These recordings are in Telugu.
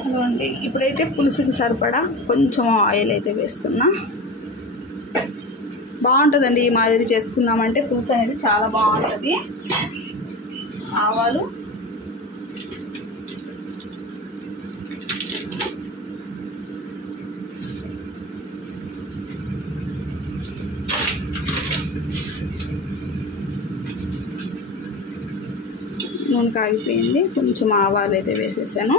ఇదిగోండి ఇప్పుడైతే పులుసుకి సరిపడా కొంచెం ఆయిల్ అయితే వేస్తున్నా. బాగుంటుందండి ఈ మాదిరి చేసుకున్నామంటే పులుసు అనేది చాలా బాగుంటుంది. ఆవాలు, నూనె కాగిపోయింది, కొంచెం ఆవాలు అయితే వేసేసాను.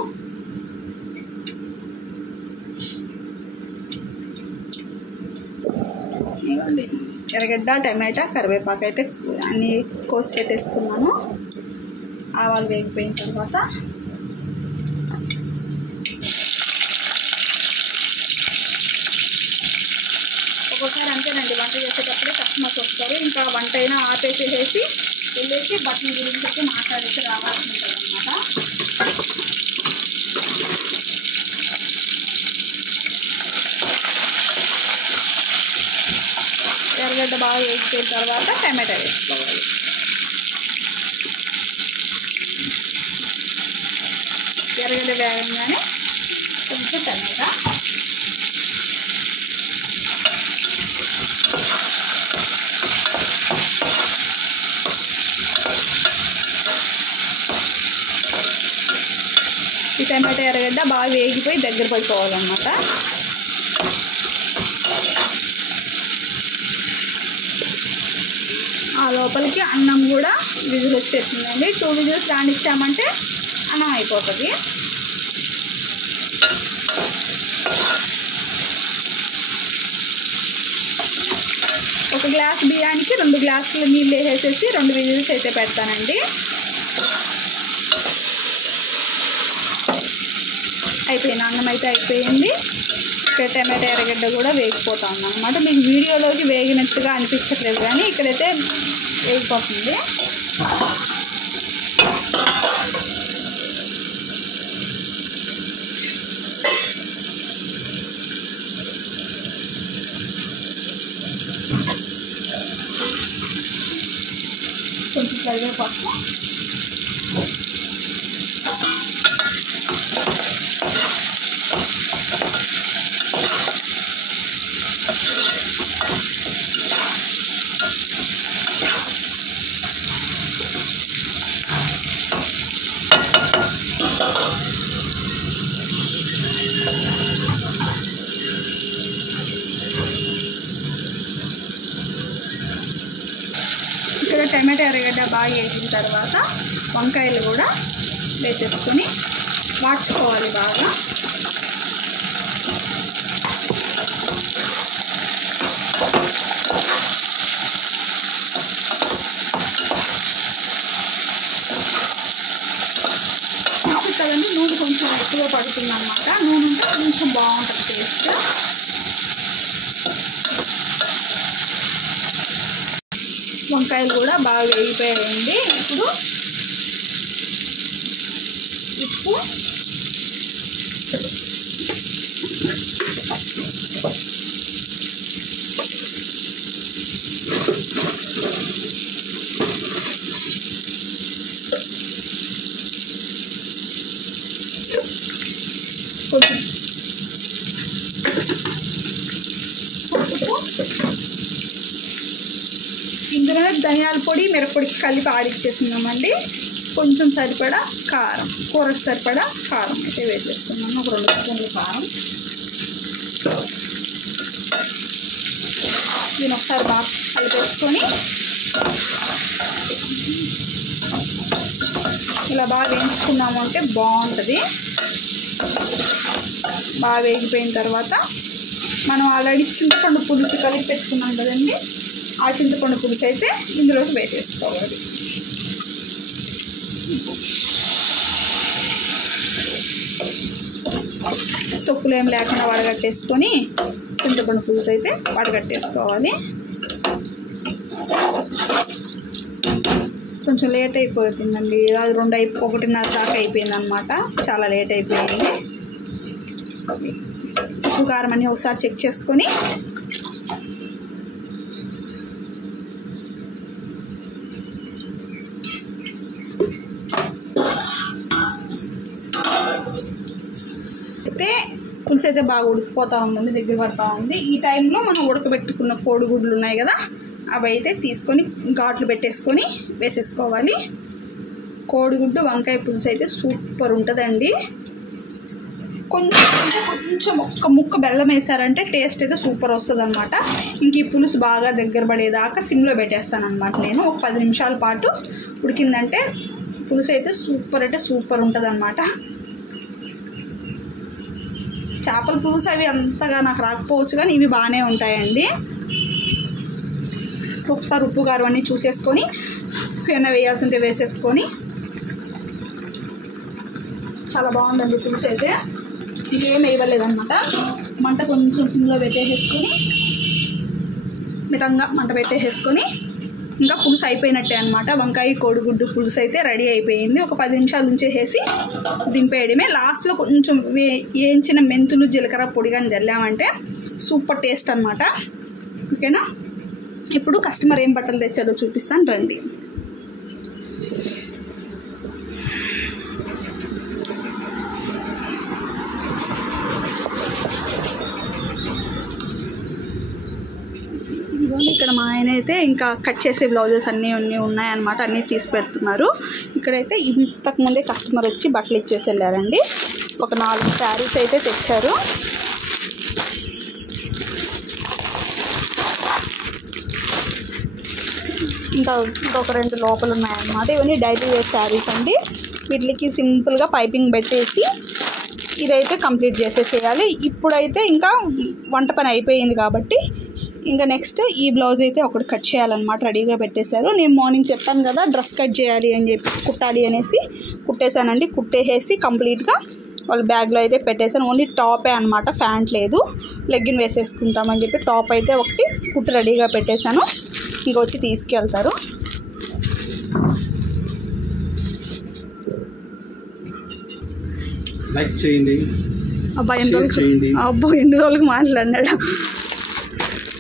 ఎర్రగడ్డ, టమాటా, కరివేపాకు అయితే అన్నీ కోసి పెట్టేసుకున్నాను. ఆవాలు వేగిపోయిన తర్వాత ఒక్కోసారి అంతేనండి, వంట చేసేటప్పుడే కస్టమర్స్ వస్తారు. ఇంకా వంట అయినా ఆపేసేసి వెళ్ళేసి బట్టల గురించి అయితే మాట్లాడేసి రావాల్సి ఉంటుంది అన్నమాట. ఎర్రగడ్డ బాగా వేసిన తర్వాత టమాటా వేసుకోవాలి. ఎర్రగడ్డ వేగంగానే కొంచెం టమాటా, ఈ టమాటా ఎర్రగడ్డ బాగా వేగిపోయి దగ్గర పడిపోవాలన్నమాట. ఆ లోపలికి అన్నం కూడా విజిల్ వచ్చేసిందండి. 2 విజిల్స్ రానిచ్చామంటే అన్నం అయిపోతుంది. ఒక గ్లాస్ బియ్యానికి 2 గ్లాసులు నీళ్ళు వేసేసి 2 విజిల్స్ అయితే పెడతానండి. అయిపోయింది, అన్నం అయితే అయిపోయింది. ఇక్కడ టమాటా ఎర్రగడ్డ కూడా వేగిపోతా ఉందన్నమాట. మీకు వీడియోలోకి వేగినట్టుగా అనిపించట్లేదు కానీ ఇక్కడైతే వేగిపోతుంది. కొంచెం కరివేపాకు, ఇక్కడ టమాటా ఎర్రగడ్డ బాగా వేసిన తర్వాత వంకాయలు కూడా వేసేసుకొని వాడ్చుకోవాలి బాగా. కదండి నూనె కొంచెం ఎక్కువ పడుతుంది అన్నమాట. నూనె ఉంటే కొంచెం బాగుంటుంది టేస్ట్. వంకాయలు కూడా బాగా వేగిపోయాయండి. ఇప్పుడు ఉప్పు, ఇందులో ధనియాల పొడి, మిరప్పొడి కలిపి ఆడిచ్చేస్తున్నామండి. కొంచెం సరిపడా కారం, కూరకు సరిపడా కారం అయితే వేసేస్తున్నాము. ఒక 2 స్పూన్ల కారం. దీని ఒకసారి బాగా కలిపేసుకొని ఇలా బాగా వేయించుకున్నాము అంటే బాగుంటుంది. బాగా వేగిపోయిన తర్వాత మనం ఆల్రెడీ చింతపండు పులుసు కలిపి పెట్టుకున్నాం కదండి, ఆ చింతపండు పులుసు అయితే ఇందులోకి వేసేసుకోవాలి. తొక్కులు ఏం లేకుండా వడగట్టేసుకొని చింతపండు పులుసు అయితే వడగట్టేసుకోవాలి. కొంచెం లేట్ అయిపోతుందండి, అది 1:30 దాకా అయిపోయింది అనమాట. చాలా లేట్ అయిపోయింది. ఉప్పు కారం అన్నీ ఒకసారి చెక్ చేసుకొని అయితే పులుసు అయితే బాగా ఉడికిపోతూ ఉంటుంది, దగ్గర పడుతూ ఉంది. ఈ టైంలో మనం ఉడకబెట్టుకున్న కోడిగుడ్లు ఉన్నాయి కదా, అవి అయితే తీసుకొని ఘాట్లు పెట్టేసుకొని వేసేసుకోవాలి. కోడిగుడ్డు వంకాయ పులుసు అయితే సూపర్ ఉంటుందండి. కొంచెం ఒక్క ముక్క బెల్లం వేసారంటే టేస్ట్ అయితే సూపర్ వస్తుంది అనమాట. ఇంక ఈ పులుసు బాగా దగ్గర పడేదాకా సిమ్లో పెట్టేస్తాను అనమాట. నేను ఒక 10 నిమిషాల పాటు ఉడికిందంటే పులుసు అయితే సూపర్ అంటే సూపర్ ఉంటుంది అనమాట. చేపల పులుసు అవి అంతగా నాకు రాకపోవచ్చు, కానీ ఇవి బాగానే ఉంటాయండి. ఒకసారి ఉప్పు కారం అన్నీ చూసేసుకొని ఏమైనా వేయాల్సి ఉంటే వేసేసుకొని చాలా బాగుందండి పులుసు అయితే. ఏం వేయలేదన్నమాట. మంట కొంచెం సిమ్లో పెట్టేసేసుకొని మితంగా మంట పెట్టేసేసుకొని ఇంకా పులుసు అయిపోయినట్టే అనమాట. వంకాయ కోడిగుడ్డు పులుసు అయితే రెడీ అయిపోయింది. ఒక 10 నిమిషాలు ఉంచేసేసి దింపేయడమే. లాస్ట్లో కొంచెం వేయించిన మెంతులు జీలకర్ర పొడి కానీ జల్లామంటే సూపర్ టేస్ట్ అనమాట. ఓకేనా? ఇప్పుడు కస్టమర్ ఏం బట్టలు తెచ్చాడో చూపిస్తాను రండి. ఇక్కడ మా ఆయన అయితే ఇంకా కట్ చేసే బ్లౌజెస్ అన్నీ ఉన్నాయన్నమాట. అన్నీ తీసి పెడుతున్నారు. ఇక్కడైతే ఇంతకుముందే కస్టమర్ వచ్చి బట్టలు ఇచ్చేసి వెళ్ళారండి. ఒక 4 శారీస్ అయితే తెచ్చారు. ఇంకా ఒక 2 లోపల ఉన్నాయన్నమాట. ఇవన్నీ డైలీ వేర్ శారీస్ అండి. వీటికి సింపుల్గా పైపింగ్ పెట్టేసి ఇదైతే కంప్లీట్ చేసేసేయాలి. ఇప్పుడైతే ఇంకా వంట పని అయిపోయింది కాబట్టి ఇంకా నెక్స్ట్ ఈ బ్లౌజ్ అయితే ఒకటి కట్ చేయాలన్నమాట. రెడీగా పెట్టేశారు. నేను మార్నింగ్ చెప్పాను కదా డ్రెస్ కట్ చేయాలి అని చెప్పి కుట్టాలి అనేసి కుట్టేశానండి. కుట్టేసేసి కంప్లీట్గా వాళ్ళ బ్యాగ్లో అయితే పెట్టేశాను. ఓన్లీ టాపే అనమాట, ప్యాంట్ లేదు. లెగ్గిన్ వేసేసుకుంటామని చెప్పి టాప్ అయితే ఒకటి కుట్టి రెడీగా పెట్టేశాను. ఇంకా వచ్చి తీసుకెళ్తారు. లైక్ చేయండి. ఎన్ని రోజులకు మాట్లాడినాడు.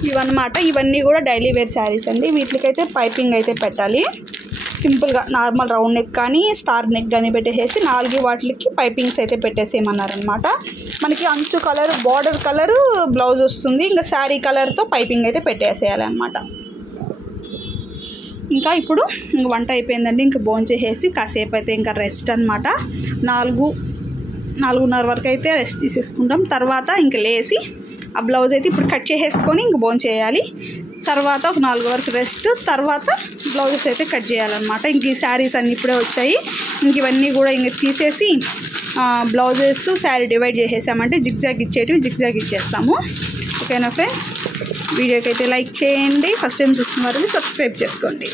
ఇవన్నమాట. ఇవన్నీ కూడా డైలీ వేర్ శారీస్ అండి. వీటికైతే పైపింగ్ అయితే పెట్టాలి. సింపుల్గా నార్మల్ రౌండ్ నెక్ కానీ స్టార్ నెక్ కానీ పెట్టేసేసి 4 వాటికి పైపింగ్స్ అయితే పెట్టేసేయమన్నారనమాట. మనకి అంచు కలర్ బార్డర్ కలరు బ్లౌజ్ వస్తుంది. ఇంకా శారీ కలర్తో పైపింగ్ అయితే పెట్టేసేయాలన్నమాట. ఇంకా ఇప్పుడు వంట అయిపోయిందండి. ఇంకా భోంచేసేసి కాసేపు అయితే ఇంకా రెస్ట్ అనమాట. 4:30 వరకు అయితే రెస్ట్ తీసేసుకుంటాం. తర్వాత ఇంక లేసి ఆ బ్లౌజ్ అయితే ఇప్పుడు కట్ చేసేసుకొని ఇంక భోంచేయాలి. తర్వాత ఒక 4 వరకు రెస్ట్, తర్వాత బ్లౌజెస్ అయితే కట్ చేయాలన్నమాట. ఇంక ఈ శారీస్ అన్నీ ఇప్పుడే వచ్చాయి. ఇంక ఇవన్నీ కూడా ఇంక తీసేసి బ్లౌజెస్ శారీ డివైడ్ చేసేసామంటే జిగ్జాగ్ ఇచ్చేటివి జిగ్జాగ్ ఇచ్చేస్తాము. ఓకేనా ఫ్రెండ్స్? వీడియోకి అయితే లైక్ చేయండి. ఫస్ట్ టైం చూస్తున్న వారికి సబ్స్క్రైబ్ చేసుకోండి.